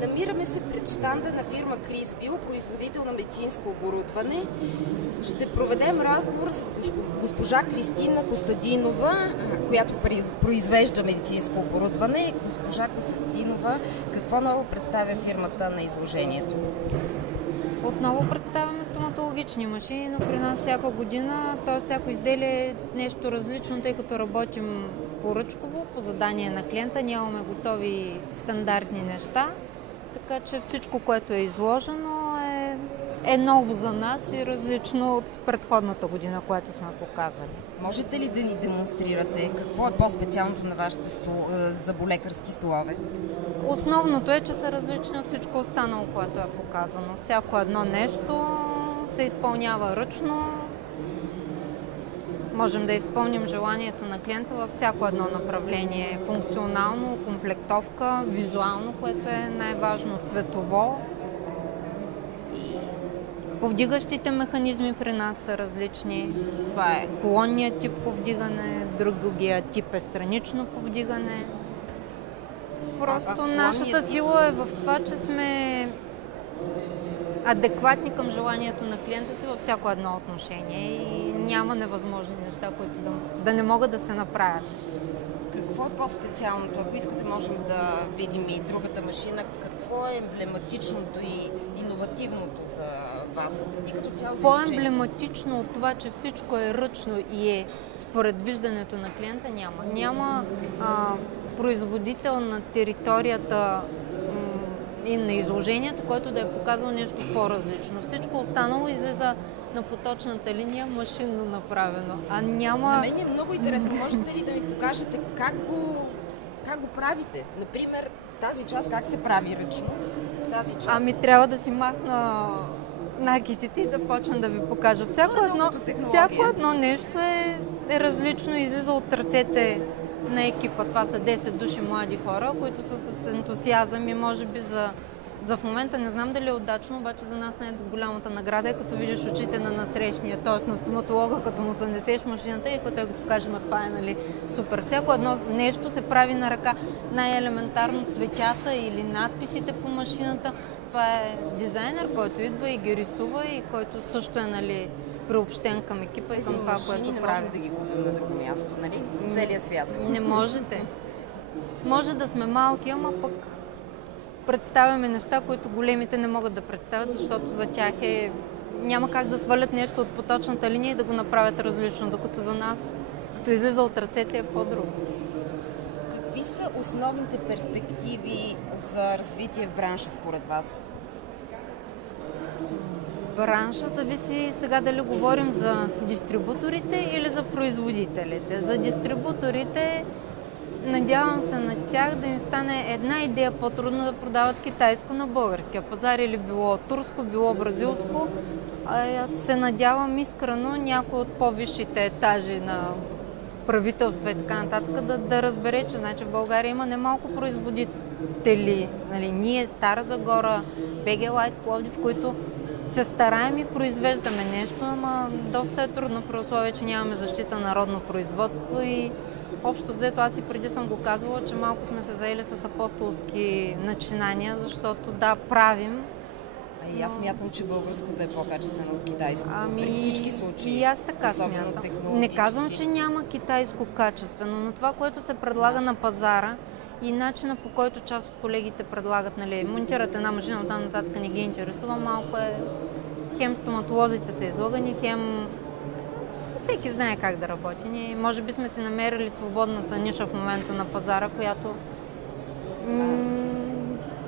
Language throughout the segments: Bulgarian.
Намираме се пред щанда на фирма Крис Био, производител на медицинско оборудване. Ще проведем разговор с госпожа Кристина Костадинова, която произвежда медицинско оборудване. Госпожа Костадинова, какво ново представя фирмата на изложението? Отново представяме стоматологични машини, но при нас всяка година, т.е. всяко изделие е нещо различно, тъй като работим поръчково, по задание на клиента, нямаме готови стандартни неща, така че всичко, което е изложено е ново за нас и различно от предходната година, която сме показали. Можете ли да ни демонстрирате какво е по-специалното на вашите зъболекарски столове? Основното е, че са различни от всичко останало, което е показано. Всяко едно нещо се изпълнява ръчно. Можем да изпълним желанието на клиента във всяко едно направление. Функционално, комплектовка, визуално, което е най-важно, цветово. И повдигащите механизми при нас са различни. Това е колонният тип повдигане, другия тип е странично повдигане. Просто нашата сила е в това, че сме адекватни към желанието на клиента си във всяко едно отношение и няма невъзможни неща, които да не могат да се направят. Какво е по-специалното? Ако искате, можем да видим и другата машина. Какво е емблематичното и иновативното за вас? И като цяло за по-емблематично от това, че всичко е ръчно и е според виждането на клиента, няма производител на територията и на изложението, който да е показал нещо по-различно. Всичко останало излиза на поточната линия, машинно направено. На мен ми е много интересно. Можете ли да ми покажете как го правите? Например, тази част как се прави ръчно? Тази част? Трябва да си махна накисите и да почна да ви покажа. Всяко едно нещо е различно, излиза от ръцете на екипа. Това са 10 души млади хора, които са с ентусиазъм и може би за в момента не знам дали е удачно, обаче за нас най-голямата награда е като видиш очите на насрещния, т.е. на стоматолога, като му занесеш машината и като той като каже, това е супер. Всяко едно нещо се прави на ръка. Най-елементарно цветята или надписите по машината. Това е дизайнер, който идва и ги рисува и който също е приобщен към екипа и към това, което прави. Не можем да ги купим на друго място, нали? От целия свят. Не можете. Може да сме малки, ама пък представяме неща, които големите не могат да представят, защото за тях няма как да свалят нещо от поточната линия и да го направят различно, докато за нас, като излиза от ръцете, е по-друго. Какви са основните перспективи за развитие в бранша според вас? Бранша зависи сега дали говорим за дистрибуторите или за производителите. За дистрибуторите надявам се на тях да им стане една идея по-трудно да продават китайско на българския пазар или било турско, било бразилско. Аз се надявам искрено някой от по-висшите етажи на правителства и така нататък да разбере, че в България има немалко производители. Ние, Стара Загора, БГ Лайт Пловдив, които се стараем и произвеждаме нещо, ама доста е трудно при условие, че нямаме защита на народно производство и общо взето аз и преди съм го казвала, че малко сме се заели с апостолски начинания, защото правим. И аз смятам, че българското е по-качествено от китайското. При всички случаи. И аз така смятам. Не казвам, че няма китайско качествено, но това, което се предлага на пазара и начина, по който част от колегите предлагат, монтират една машина, оттам нататък не ги интересува, малко е хем стоматолозите са излагани, хем всеки знае как да работи. Ние може би сме си намерили свободната ниша в момента на пазара, която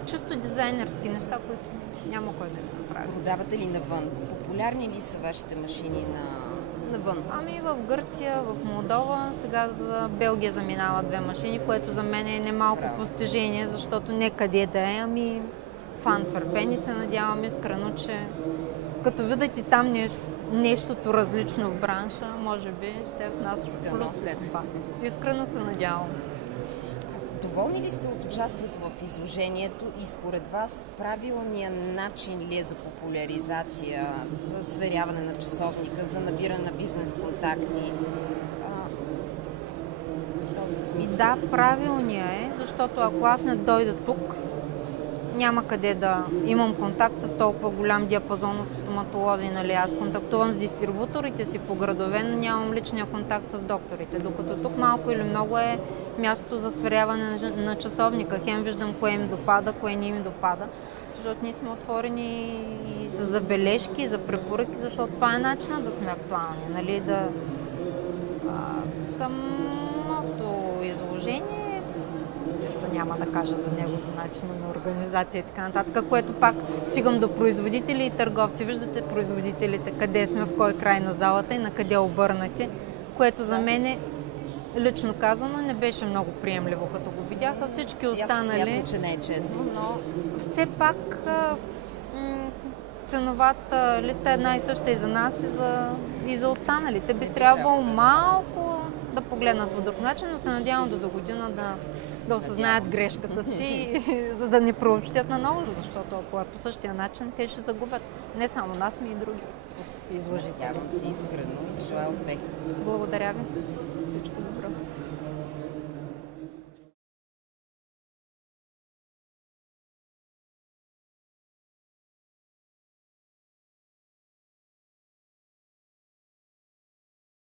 чисто дизайнерски неща, които няма кой да ги направи. Продавате ли навън? Популярни ли са вашите машини навън? В Гърция, в Молдова, сега за Белгия заминават 2 машини, което за мен е немалко постижение, защото не къде да е, в Антверпен и се надявам искрено, че като видят и там нещото различно в бранша, може би ще е в нас плюс след това. Искрено се надявам. Доволни ли сте от участието в изложението и според вас правилният начин ли е за популяризация, за сверяване на часовника, за набиране на бизнес контакти? В този смисъл? Да, правилният е, защото ако аз не дойда тук, няма къде да имам контакт с толкова голям диапазон от стоматолози. Нали? Аз контактувам с дистрибуторите си по градове, но нямам личния контакт с докторите. Докато тук малко или много е място за сверяване на часовника. Хем виждам кое им допада, кое не им допада. Защото ние сме отворени и за забележки, и за препоръки, защото това е начинът да сме актуални. Нали? Самото изложение, нищо няма да кажа за него, за начина на организация и така нататък, което пак стигам до производители и търговци. Виждате производителите, къде сме, в кой край на залата и на къде обърнати, което за мен е, лично казано, не беше много приемливо, като го видяха. Всички останали... Аз смятам, че не е честно, но... Все пак ценовата листа е една и съща и за нас, и за останалите. Би трябвало малко да погледнат по друг начин, но се надявам до година да осъзнаят грешката си, за да не прообщят наново, защото ако е по същия начин, те ще загубят не само нас, но и други изложители. Надявам се искрено и желая успех. Благодаря ви.